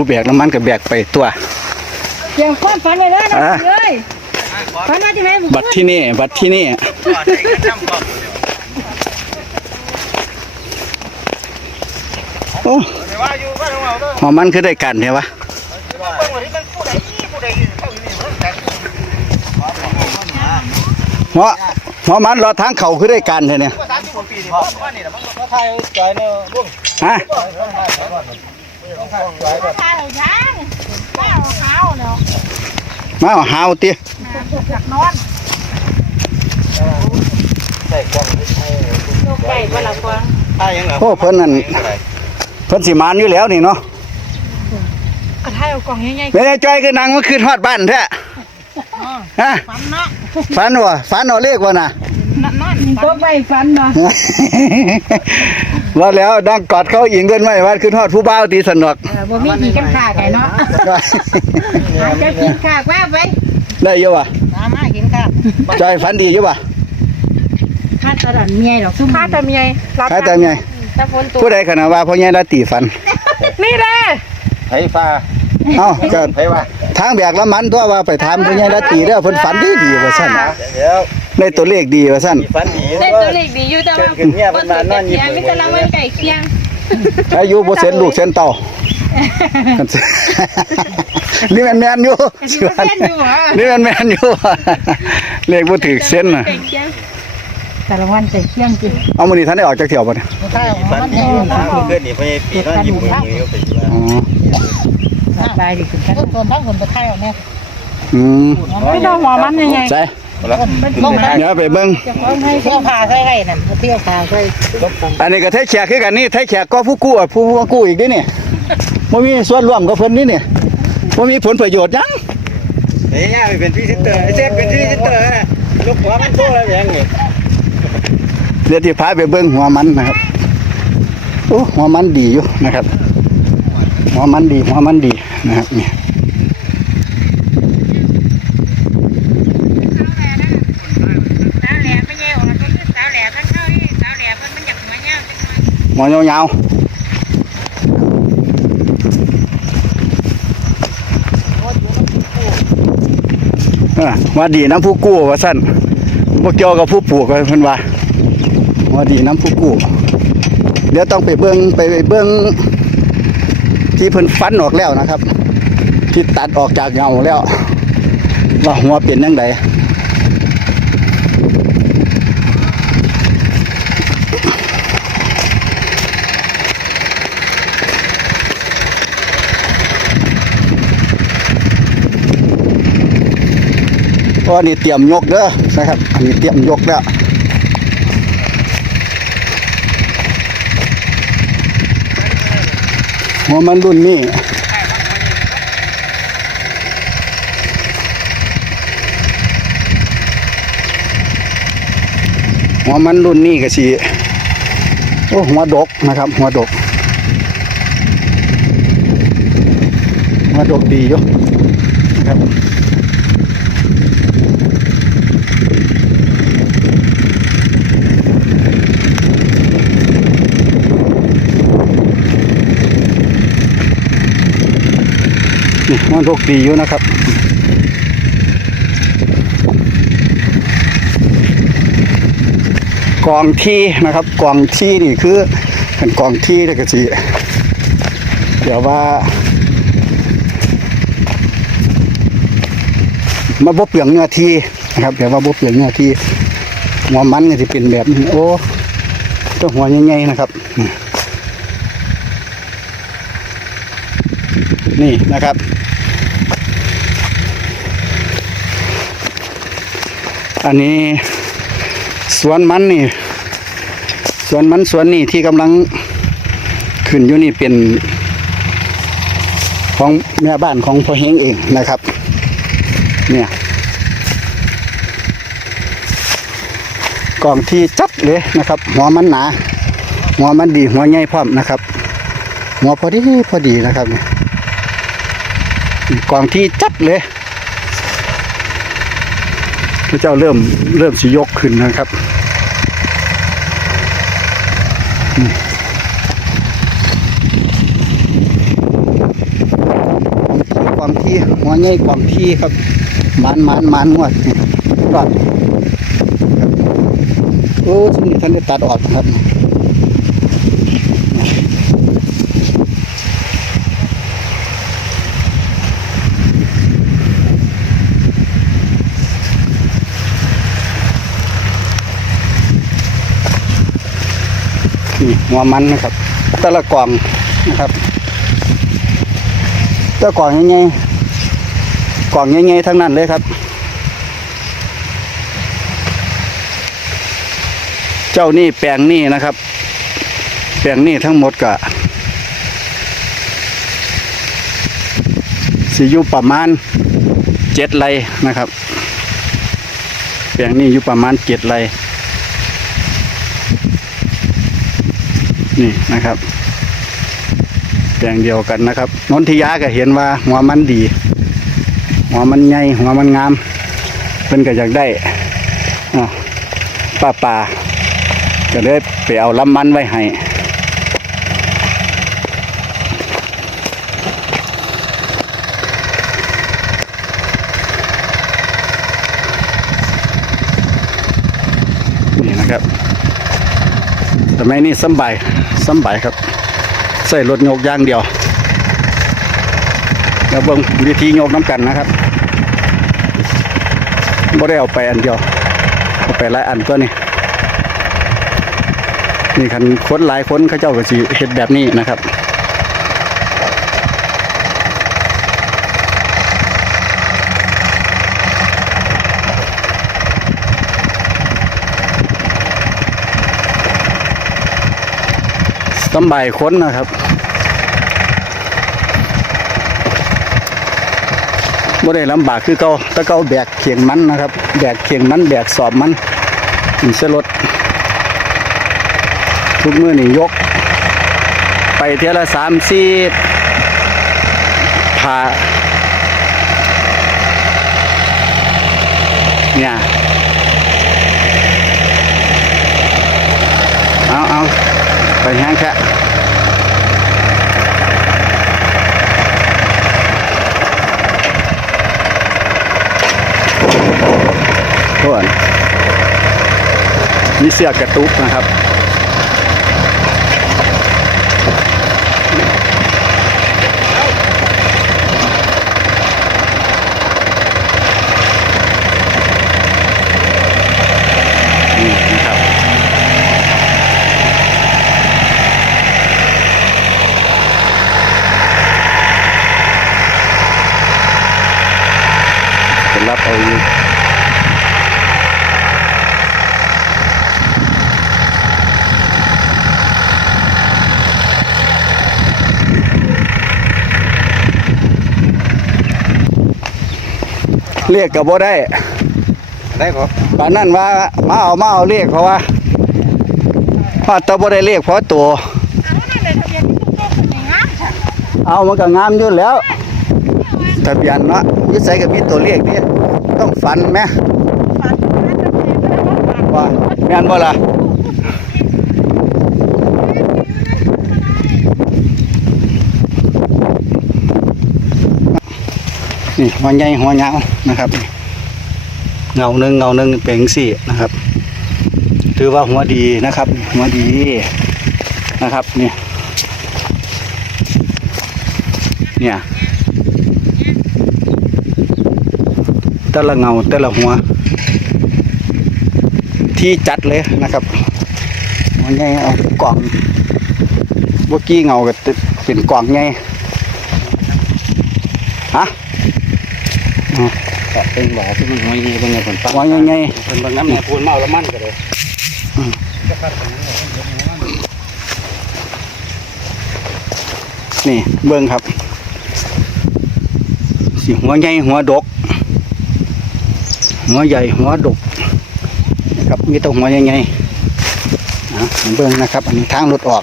ผู้แบกน้ำมันก็แบกไปตัวเสียงความฝันเลยนะอะเอ้ยฝันว่าที่ไหนบุบัตรที่นี่ บัตรที่นี่โอ้หอมมันคือได้กันใช่ปะหัวหัวมันรอทางเขาคือได้กันใช่เนี่ยฮะ ข้าวช้างข้าวขาวเนาะมาเอาหาวตีจากนอนลูกไก่บ่ละฟังโอ้เพิ่นนั่นเพิ่นสิมานอยู่แล้วนี่เนาะก็ถ่ายเอากล่องใหญ่เป็นไงจ้อยคือนางมาขึ้นฮอดบ้านแท้ฮะๆฝันเนาะฝันวะฝันเอาเลขวะน่ะนั่นนอนตัวใบฝันเนาะ ว่าแล้วดังกอดเขาอิงเกินไม่ว่าขึ้นฮอดผู้บ่าวตีสนอกเออบ่มีกินกันขาไก่เนาะหาจะกินขาแวบไปได้เยอะวะมามากินข้าวจ้อยฝันดีเยอะวะข้าตลอดเมียดอกซุ่มข้าแต่เมียใครแต่ไงแต่ฝนตกผู้ใดขนาดว่าพ่อใหญ่ละตีฝัน นี่แหละไผฟ้าเอ้าก็ไผว่าทางแบกละมันตัวว่าไปถามพ่อใหญ่ละตีเด้อเพิ่นฝันดีดีว่าซั่นเดี๋ยว ได้ตัวเลขดีว่าซั่นฝันดีเล่นตัวเลขดีอยู่แต่ว่าขึ้นเมียมันมานอนอยู่เมียมิตรละมันไก่เคียงอายุบ่เซ็นลูกเซ็นเต้านี่แม่นแม่นอยู่สิว่าเล่นอยู่เหรอนี่แม่นแม่นอยู่เลขบ่ถึกเซ็นน่ะไก่เคียงแต่ละวันแต่เที่ยงกินเอามื้อนี้ท่านได้ออกจากเที่ยวบ่เนี่ยข้าวฝันดีนะเพื่อนนี่ไปปีนอนยิ้มมืออยู่ไปอยู่อ๋อตายดิคุณกันคนทั้งคนไปไทยเอาแน่อืมไม่ต้องหัวมันยังไงใช่ ลงไปเดี๋ยวไปเบิ่งให้เที่ยวพาใส่ไว้นั่นเที่ยวพาใส่อันนี้ก็ไทยแขกคือกันนี่ไทยแขกก็ผู้กู้อะผู้ผู้กู้อีกเด้นี่บ่มีส่วนร่วมกับเพิ่นนี่นี่บ่มีผลประโยชน์หยังเฮ้ยไปเป็นพรีเซนเตอร์ไอ้เซฟเป็นพรีเซนเตอร์นะลูกหัวมันโตแล้วอย่างนี้เดี๋ยวสิพาไปเบิ่งหัวมันนะครับโอ้หัวมันดีอยู่นะครับหัวมันดีหัวมันดีนะครับนี่สาวแหล่ไม่แย่ออกก็คือสาวแหล่ทั้งเข้านี่สาวแหล่เพิ่นมันอยากหัวเหี่ยวจัง หน่อยยาวว่าดีน้ำผู้กู้ว่าซั่นบ่เกี่ยวกับผู้ปลูกว่าเพิ่นว่าว่าดีน้ำผู้กู้เดี๋ยวต้องไปเบิ้งไปเบิ้งที่เพิ่นฟันออกแล้วนะครับ ที่ตัดออกจากเงาแล้วว่าหัวเป็นยังไง เพราะอันนี่เตรียมยกเด้อนะครับอันนี้เตรียมยกแล้วหัวมันรุ่นนี้หัวมันรุ่นนี้ก็สิโอ้หัวดกนะครับ หัวดกหัวดกดีอยู่นะครับ นี่หัวดกดีอยู่นะครับกองที่นะครับกองที่นี่คือเป็นกองที่แล้วก็สิเดี๋ยวว่ามาบ่เปลืองเนื้อที่นะครับเดี๋ยวว่าบ่เปลืองเนื้อที่หัวมันก็จะเป็นแบบนี้โอ้ตัวหัวใหญ่ๆนะครับ นี่นะครับ อันนี้สวนมันนี่ สวนมันสวนนี่ที่กำลังขึ้นอยู่นี่เป็นของแม่บ้านของพ่อเฮงเองนะครับ เนี่ยกล่องที่จัดเลยนะครับ หัวมันหนาหัวมันดีหัวใหญ่พร้อมนะครับ หัวพอดีพอดีนะครับกล่องที่จัดเลย พระเจ้าเริ่มเริ่มสิยกขึ้นนะครับขวางที่หัวใหญ่กองที่ครับมันมันมันงวดรอดโอ้ช่วงนี้ท่านได้ตัดออกครับ นี่หัวมันนะครับแต่ละกล่องนะครับต่กล่องใหญ่ๆกล่องใหญ่ๆทั้งนั้นเลยครับ เจ้านี่แปลงนี่นะครับ แปลงนี่ทั้งหมดก็สิอยู่ประมาณเจ็ดไรนะครับ แปลงนี่อยู่ประมาณเจ็ดไร นี่นะครับอย่างเดียวกันนะครับนนทิยาก็เห็นว่าหัวมันดี หัวมันใหญ่หัวมันงามเพิ่นก็อยากได้อะป้าป่าก็เลยไปเอาลำมันไว้ให้นี่นะครับ สมัยนี้สบายสบายครับ ใส่รถโยกย่างเดียวแล้วเบิ้งวิธีโยกน้ำกันนะครับบ่ได้เอาไปอันเดียวเอาไปหลายอันตัวนี้นี่คันคนหลายคนเขาเจ้าก็สิเห็ดแบบนี้นะครับ สำบายคนนะครับบ่ได้ลำบากคือเก่าแตะเก่าแบกเขียงมันนะครับ แบกเขียงมันแบกสอบมันนี่เสรถทุกมือนี่ยก ไปเท่าละสามสี่ผ่าเนี่ย เอาเอา ไปแห้งแค่ทวนมีเสือกระตุกนะครับ นี่นะครับ จะรับเอาอยู่ เรียกกับบ่ได้ได้ครับป่านนั้นว่ามาเอามาเอาเรียกเพราะว่าพอตัวบ่ได้เรียกเพราะตัวเอานั่นเลยทะเบียนที่ตุ๊กๆเป็นงามค่ะเอามันก็งามอยู่แล้วทะเบียนเนาะอยึดใส่กับมีตัวเลขนี่ต้องฟันไหมฝันว่าจะเป็นพระมหากษัตริย์ว่าแม่นบ่ล่ะ นี่หัวใหญ่หัวเงานะครับ เงาหนึ่งเงาหนึ่งเป็นสี่นะครับ ถือว่าหัวดีนะครับ หัวดีนะครับนี่เนี่ยแต่ละเงาแต่ละหัว ที่จัดเลยนะครับมันใหญ่เอากล่องบกี้เงาก็เป็นกล่องใหญ่ฮะ ก็เป็นบ่อที่มันห้อยนี่เป็นไงผลหัวใหญ่เป็นบางน้ำเนี่ยพูนเมาแล้วมันก็เลยนี่เบิ้งครับ สีหัวใหญ่หัวดก หัวใหญ่หัวดกนะครับมีตัวหัวใหญ่ๆนะเบิ้งนะครับอันนี้ทางรถออก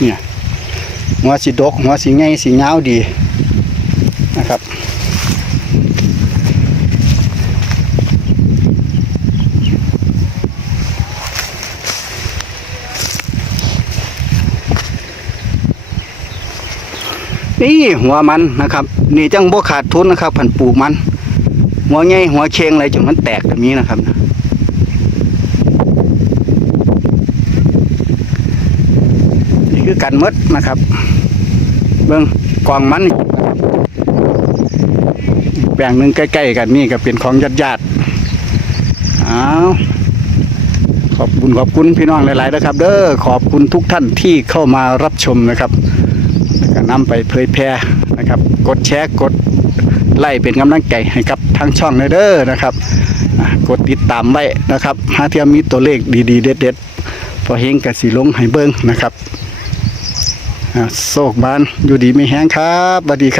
เนี่ย หัวสีดกหัวสีใหญ่สียาดีนะครับนี่หัวมันนะครับ นี่จังบ่ขาดทุนนะครับพันปลูกมัน หัวใหญ่หัวเชงอะไรจนมันแตกแบบนี้นะครับ นี่คือ กันมดนะครับ เบิ่งกองมันนี่แปลงหนึ่งใกล้ๆกันนี่ก็เป็นของญาติญาติอ้าวขอบคุณขอบคุณพี่น้องหลายๆนะครับ เด้อขอบคุณทุกท่านที่เข้ามารับชมนะครับก็นำไปเผยแพร่นะครับ กดแชร์กดไล่เป็นกำลังใจให้กับทางช่องเด้อนะครับกดติดตามไว้นะครับหาเทียมมีตัวเลขดีๆ เด็ดๆพอเฮงกับสีลงให้เบิ่งนะครับ โศกบานอยู่ดีไม่แห้งครับสวัสดีครับ